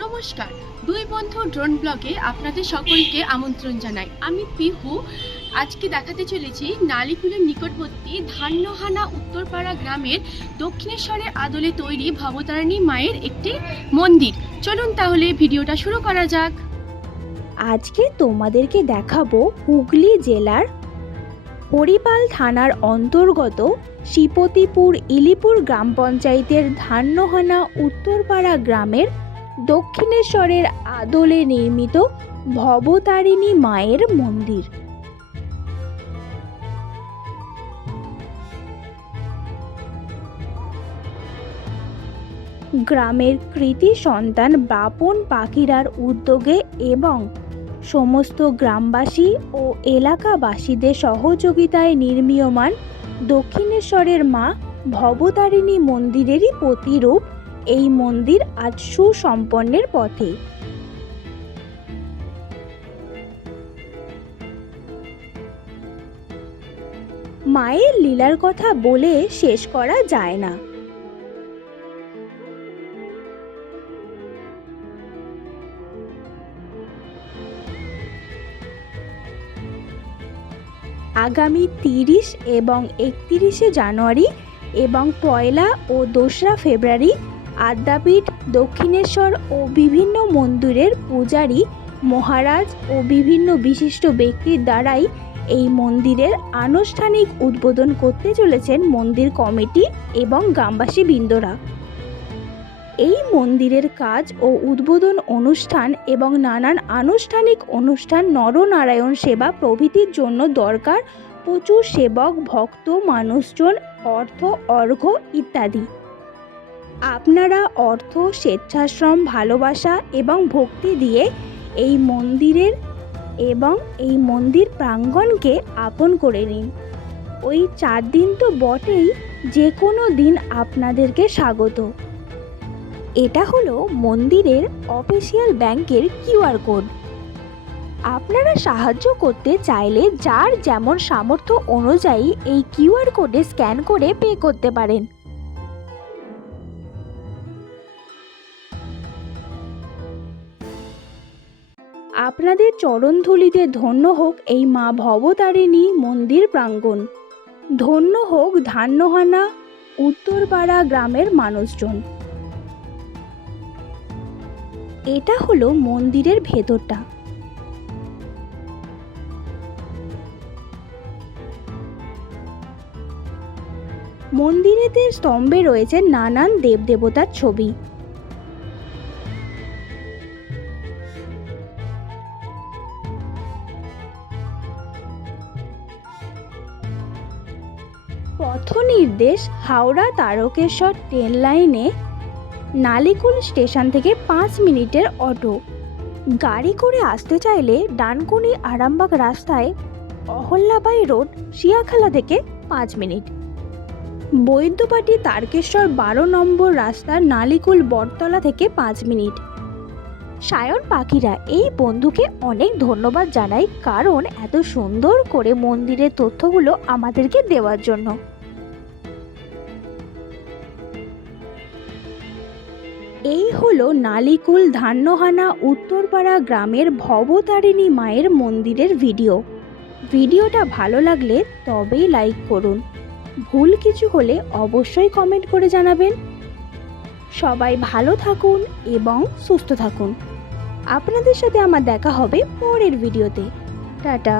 নমস্কার, দুই বন্ধু ড্রোন ব্লগে আপনাদের সকলকে আমন্ত্রণ জানাই। আমি পিহু। আজকে দেখাতে চলেছি নালিকুলের নিকটবর্তী ধান্যহানা উত্তরপাড়া গ্রামের দক্ষিণেশ্বরের আদলে তৈরি ভবতারিণী মায়ের একটি মন্দির। চলুন তাহলে ভিডিওটা শুরু করা যাক। আজকে তোমাদেরকে দেখাবো হুগলি জেলার হরিপাল থানার অন্তর্গত শ্রীপতিপুর ইলিপুর গ্রাম পঞ্চায়েতের ধান্যহানা উত্তরপাড়া গ্রামের দক্ষিণেশ্বরের আদলে নির্মিত ভবতারিণী মায়ের মন্দির। গ্রামের কৃতি সন্তান বাপন পাখিরার উদ্যোগে এবং সমস্ত গ্রামবাসী ও এলাকাবাসীদের সহযোগিতায় নির্মীয়মান দক্ষিণেশ্বরের মা ভবতারিণী মন্দিরেরই প্রতিরূপ এই মন্দির আজ সুসম্পন্নের পথে। মায়ের লীলার কথা বলে শেষ করা যায় না। আগামী 30 এবং 31শে জানুয়ারি এবং 1 ও 2রা ফেব্রুয়ারি আদ্যাপীঠ, দক্ষিণেশ্বর ও বিভিন্ন মন্দিরের পূজারী মহারাজ ও বিভিন্ন বিশিষ্ট ব্যক্তির দ্বারাই এই মন্দিরের আনুষ্ঠানিক উদ্বোধন করতে চলেছেন মন্দির কমিটি এবং গ্রামবাসী বৃন্দরা। এই মন্দিরের কাজ ও উদ্বোধন অনুষ্ঠান এবং নানান আনুষ্ঠানিক অনুষ্ঠান, নরনারায়ণ সেবা প্রভৃতির জন্য দরকার প্রচুর সেবক, ভক্ত, মানুষজন, অর্থ, অর্ঘ্য ইত্যাদি। আপনারা অর্থ, স্বেচ্ছাশ্রম, ভালোবাসা এবং ভক্তি দিয়ে এই মন্দিরের এবং এই মন্দির প্রাঙ্গণকে আপন করে নিন। ওই 4 দিন তো বটেই, যে কোনো দিন আপনাদেরকে স্বাগত। এটা হলো মন্দিরের অফিসিয়াল ব্যাংকের কিউআর কোড। আপনারা সাহায্য করতে চাইলে যার যেমন সামর্থ্য অনুযায়ী এই কিউআর কোডে স্ক্যান করে পে করতে পারেন। আপনাদের চরণধুলিতে ধন্য হোক এই মা ভবতারিণী মন্দির প্রাঙ্গণ। ধন্য হোক ধান্যহানা উত্তরপাড়া গ্রামের মানুষজন। এটা হলো মন্দিরের ভেতরটা। মন্দিরেতে স্তম্ভে রয়েছে নানান দেবদেবতার ছবি। পথ নির্দেশ হাওড়া তারকেশ্বর ট্রেন লাইনে নালিকুল স্টেশন থেকে 5 মিনিটের অটো। গাড়ি করে আসতে চাইলে ডানকুনি আরামবাগ রাস্তায় অহল্যাবাই রোড, শিয়াখালা থেকে 5 মিনিট। বৈদ্যবাটি তারকেশ্বর 12 নম্বর রাস্তা নালিকুল বটতলা থেকে 5 মিনিট। সায়ন পাখিরা এই বন্ধুকে অনেক ধন্যবাদ জানাই, কারণ এত সুন্দর করে মন্দিরের তথ্যগুলো আমাদেরকে দেওয়ার জন্য। এই হলো নালিকুল ধান্যহানা উত্তরপাড়া গ্রামের ভবতারিণী মায়ের মন্দিরের ভিডিও। ভিডিওটা ভালো লাগলে তবেই লাইক করুন। ভুল কিছু হলে অবশ্যই কমেন্ট করে জানাবেন। সবাই ভালো থাকুন এবং সুস্থ থাকুন। আপনাদের সাথে আমার দেখা হবে পরের ভিডিওতে। টাটা।